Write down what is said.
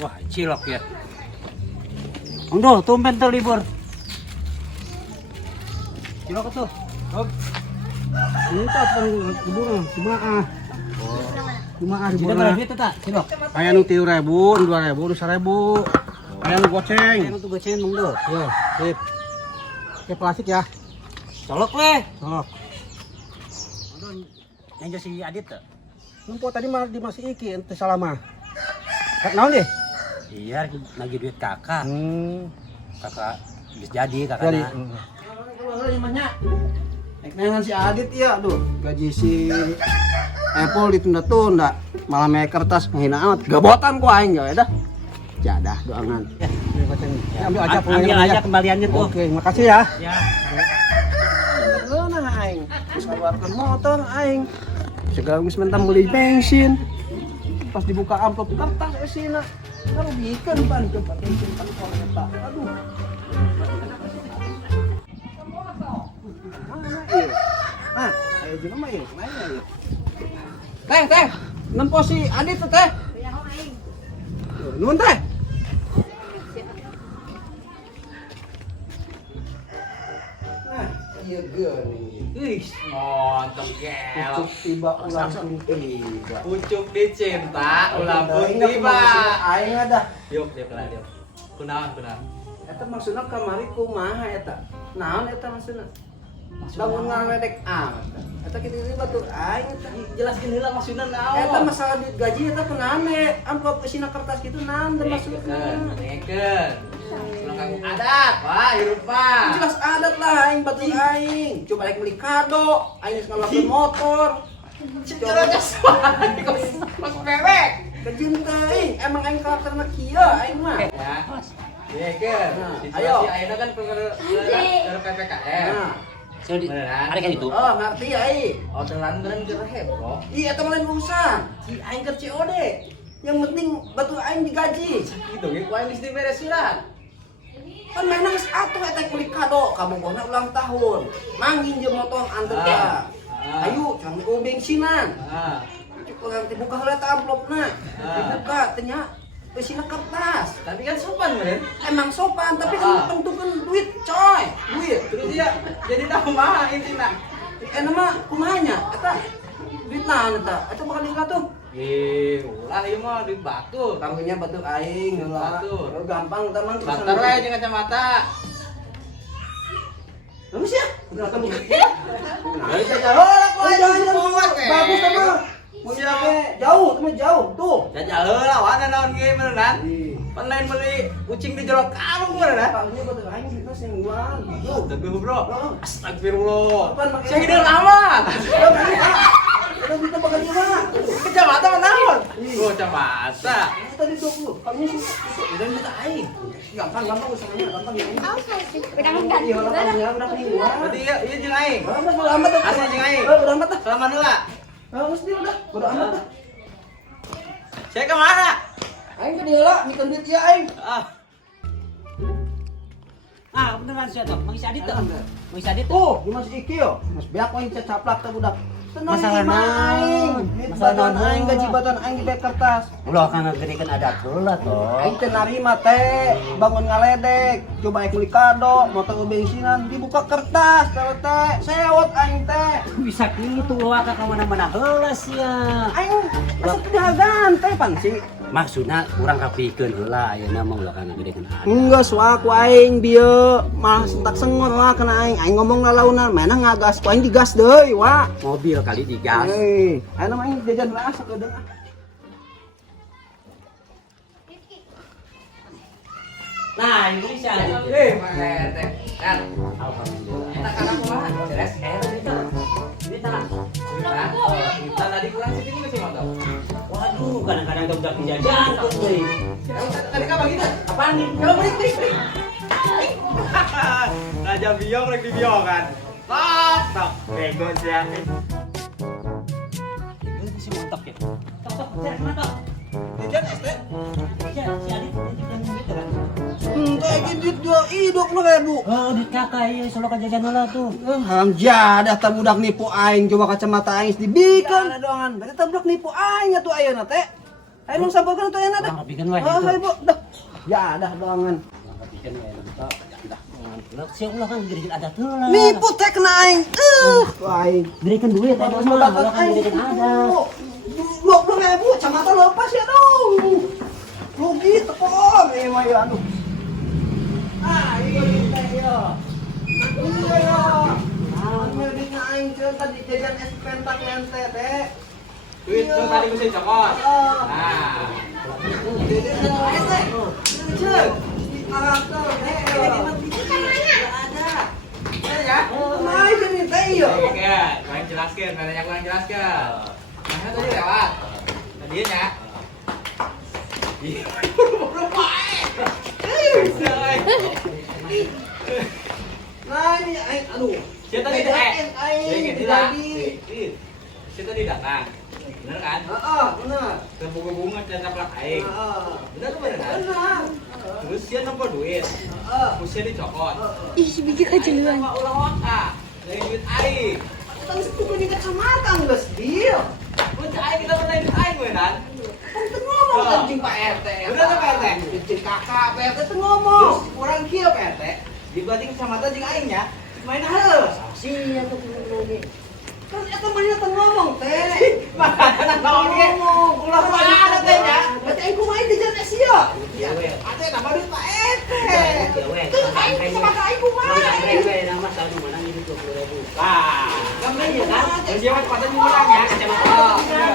Wah, cilok ya. Udah, tumpen tuh libur. Cilok tuh. Oh. Ini tak kebun Jumaah. Jumaah di Sudah berapa itu tak? Cilok. Aya nu 3.000, 2.000, 1.000. Aya nu goceng. Yang tuh goceng mong do. Yo, sip. Oke, plastik ya. Colok weh. Colok. Yang si Adit tuh. Numpuk tadi mah di masih iki ente salama. Kak naon deh? Iya, lagi duit kakak. Kakak bisa jadi Jadi. kakaknya. Nek nengan si Adit ya, aduh, gaji si Apple ditunda-tunda, malah make kertas menghina amat. Gabotan ku aing ya dah. Jadah doangan. Ya. Ya, ambil aja Ambil aja kembaliannya tuh. Oke, makasih ya. Ya. Nah aing, bisa keluarkan motor aing. Segala geus mentam beli bensin. Pas dibuka amplop kertas esina. Kalau bikin ban coba bensin kan eta. Aduh. Mana ieu? Ah, ayo jeung mah ieu, main ieu. Teh, nempo si Adit tuh teh. Ya ho aing. Nuhun teh. Nah, ieu geuning. Wih, mantap Pucuk tiba ulang pun tiba. Pucuk dicinta, ulang pun Ingat tiba. maksudna aing ada. Yuk, dia pelan yuk. Kunaon. Eta maksudna kamari kumaha eta? Naon eta maksudna? Bangun ngaledek amat. Eta kitu batur aing eta. Jelaskeun heula maksudna naon. Eta masalah duit gaji eta kunaon amplop isina kertas kitu naon teh maksudna? Neken. Kanggo adat, wah hirup mah. Jelas adat lah aing batur aing. Coba rek beli kado, aing geus ngalapkeun motor. Coba Mas bebek. Kejeun teh, emang aing karakterna kieu aing mah. Ya. Iya kan. Ayo. Situasi ayeuna kan per PPKM. Nah. So di ada kan itu. Oh, ngerti aing. Orderan beneran keur heboh. Iya, eta mah lain urusan. Si aing keur COD. Yang penting batu aing digaji. Gitu ge ku aing geus diberes surat. Kan mainan geus atuh eta beli kado, kamu bona ulang tahun. Mangin jeung motor anter ka. Ayo, kami ku bensinan. Cukup dibuka heula eta amplopna. Dibuka teh nya isina kertas. Tapi kan sopan meren. Emang sopan, tapi kan tentukeun duit, coy. Duit. Terus dia jadi tahu mah intina. Mah kumanya eta duit naon eta? Eta bakal diulah tuh. Ulah ieu mah di batu. Tangguhnya batu aing heula. Batur. Gampang eta mah. Banter we jeung kacamata. Bagus ya? Udah ketemu. Dari jauh lah Bagus teman. Mau jauh, teman jauh. Tuh. Jajal heula wana naon ge beneran. Pan lain beli kucing di jero karung beneran. Tangguhnya batu aing kita sing uang. Tuh. Tapi bro. Astagfirullah. Apaan pakai Saya gede amat. Udah kita bakal gimana? Kacamata menaon? Oh, kacamata. Tadi 20. Kami sih. Udah kita aing. Gampang usahanya, gampang ya. Awas sih. Pegangan kan. Iya, udah keluar. Berarti ieu jeung aing. Udah amat. Asli jeung aing. Udah amat. Salaman heula. Bagus dia udah amat. Saya kemana? Aing ke dia lah, mikir duit ya aing. Beneran saya tuh, Mang Isadit tuh. Mang Isadit tuh. Oh, di Mas Iki yo. Mas beak aing caplak teh budak. Masalah aing. Masalah aing gaji batan aing di beg kertas. Ulah kana gedekeun adat heula toh. Aing teh narima teh, bangun ngaledek, coba aing beli kado, motor bensinan dibuka kertas teh sewot aing teh. Bisa kitu ulah ka mana-mana heula sia. Aing asa teu dihargaan teh pan sih. Maksudna urang kapikeun heula ayeuna mah ulah kana gedekeun adat. Enggak soal ku aing bieu malah sentak sengon lah kana aing ngomong lalaunan mana ngagas ku aing digas deui wa. Mobil kali digas. Hei, ayeuna mah aing jajan lah sakedeung. Nah, ini bisa. Teh. Kan. Alhamdulillah. Enak kakak kumaha? Beres. Itu. Ini tanah. Kita tadi kurang sini masih motor. Waduh, kadang-kadang udah jajan tuh, euy. Tadi ka begitu? Apaan nih? Kalau balik. Raja biong rek di biongan. Tok. Bego sia. Ini si mantap ya. Tok, cek mana tok? Jajan es teh. Si Adit jajan gitu kan. Kayak gitu hidup lu kayak bu. Oh, di kakak iya solo ka jajan heula tuh. Haram jadah tah budak nipu aing coba kacamata aing dibikin. Ada doangan. Berarti tah budak nipu aing atuh ayeuna teh. Ayo nung sabarkan itu enak dah. Rapikan wae. Ayo bu, dah. Ya dah doangan. Rapikan wae. Dah. Siap ulah kan gede ada tuh lah. Mi putek naik. Wae. Berikan duit ada mah. Ulah kan gede ada. 20.000 camatan lepas ya dong. Rugi tekor memang ya aduh. Iya kita ya. Iya ya. Ambil naik tadi jajan es pentak lente teh. Duit tuh tadi mesti cokot. Nah. Oke, kurang jelaskan, banyak kurang jelaskan. Nah, tadi lewat. Tadi ya. Buru-buru baik. Nah ini aduh. Siapa tadi datang? Siapa tadi datang? Bener kan? Benar. Bunga-bunga dan taplak aing. Bener tuh bener kan? Benar. Terus dia nempo duit. Usia dicokot. Ih, si Biki kejelian. Ulang waka. Dari duit aing. Kan sepupu di kecamatan geus deal. Duit aing kita pernah duit aing gue kan? Kan teu ngomong anjing Pak RT. Bener tuh Pak RT? Anjing kakak Pak RT teu ngomong. Orang kieu Pak RT. Dibanding kecamatan jeung aingnya, main halus. Sia tuh lagi. Kan eta mah teu ngomong teh. Mana naon ge? Ulah mana teh nya? Berarti aing kumaha di jalan sia. Ya, ate nama duit Pak RT. Terus aing sama ka aing kumaha? Nama satu mana ini 20.000. Nah, kan ya kan? Jadi mah pada nyurang ya kecamatan.